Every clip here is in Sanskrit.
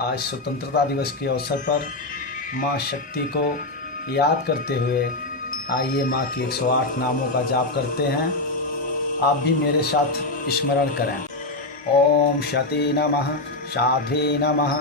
आज स्वतंत्रता दिवस के अवसर पर माँ शक्ति को याद करते हुए आइए माँ की 108 नामों का जाप करते हैं। आप भी मेरे साथ स्मरण करें। ओम शती नमः, साध्वी नमः,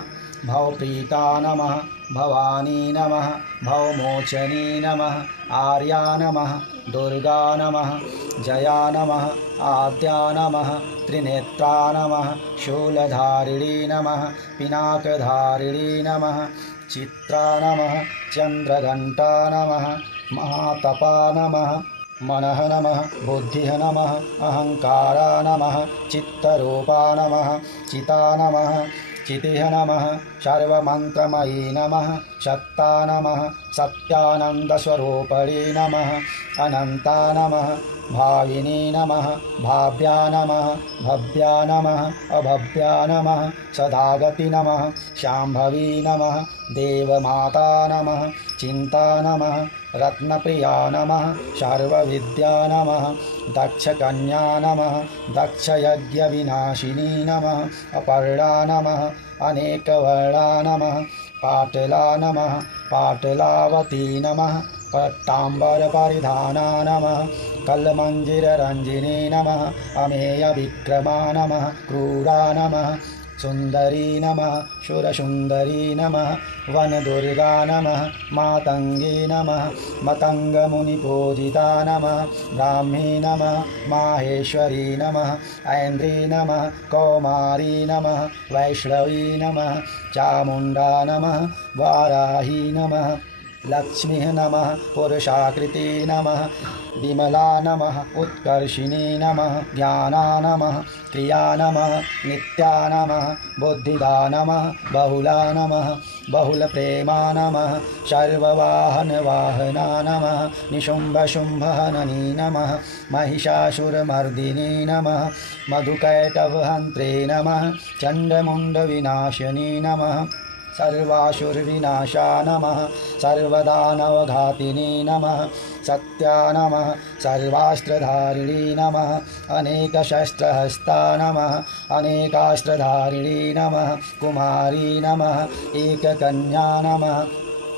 भवप्रीता नमः, भवानी नमः, भवमोचनी नमः, आर्या नमः, दुर्गा नमः, जया नमः, आद्या नमः, त्रिनेत्रा नमः, शूलधारिणी नमः, पिनाकधारिणी नमः, चित्रा नमः, चंद्रघंटा नमः, महातपा नमः, मनः नमः, बुद्धिः नमः, अहंकारा नमः, चित्तरूपा नमः, चिता नमः, चितिः नमः, सर्वमन्त्रमयी नमः, सत्ता नमः, सत्यानन्दस्वरूपिणी नमः, अनन्ता नमः, भाविनी नमः, भाव्या नमः, भव्या नमः, अभव्या नमः, सदागति नमः, शाम्भवी नमः, देवमाता नमः, चिन्ता नमः, रत्नप्रिया नमः, सर्वविद्या नमः, दक्षकन्या नमः, दक्षयज्ञविनाशिनी नमः, अपर्णा नमः, अनेकवर्णा नमः, पाटला नमः, पाटलावती नमः, पट्टाम्बरपरिधाना नमः, कल्मञ्जिररञ्जिनी नमः, अमेयविक्रमा नमः, क्रूरा नमः, सुंदरी नमः, शूरसुंदरी नमः, वनदुर्गा नमः, मातंगी नमः, मतंगमुनिपूजिता नमः, ब्राह्मी नमः, माहेश्वरी नमः, ऐन्द्री नमः, कौमारी नमः, वैष्णवी नमः, चामुंडा नमः, वाराही नमः, लक्ष्मीः नमः, पुरुषाकृति नमः, विमला नमः, उत्कर्षिणी नमः, ज्ञाना नमः, क्रिया नमः, नित्या नमः, बुद्धिदा नमः, बहुला नमः, बहुलप्रेमा नमः, सर्ववाहनवाहना नमः, निशुम्भशुम्भहननी नमः, महिषासुरमर्दिनी नमः, मधुकैटभहन्त्रे नमः, चण्डमुण्डविनाशिनी नमः, सर्वासुरविनाशा नमः, सर्वदानवघातिनी नमः, सत्या नमः, सर्वास्त्रधारिणी नमः, अनेकशस्त्रहस्ता नमः, अनेकास्त्रधारिणी नमः, कुमारी नमः, एककन्या नमः,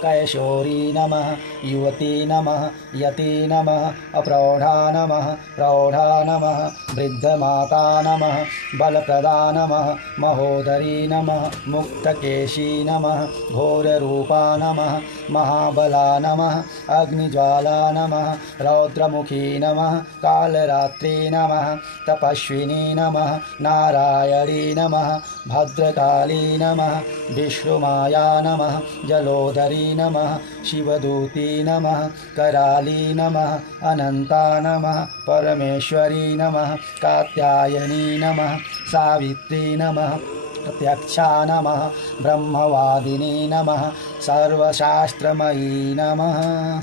कैशोरी नमः, युवती नमः, यति नमः, अप्रौढ़ा नमः, प्रौढ़ा नमः, वृद्धमाता नमः, बलप्रदा नमः, महोदरी नमः, मुक्तकेशी नमः, घोररूपा नमः, महाबला नमः, अग्निज्वाला नमः, रौद्रमुखी नमः, कालरात्रि नमः, तपस्विनी नमः, नारायणी नमः, भद्रकाली नमः, विष्णुमाया नमः, जलोदरी नमः, शिवदूती नमः, कराली नमः, अनंता नमः, परमेश्वरी नमः, कात्यायनी नमः, सावित्री नमः, प्रत्यक्षा नमः, ब्रह्मवादिनी नमः, सर्वशास्त्रमयी नमः।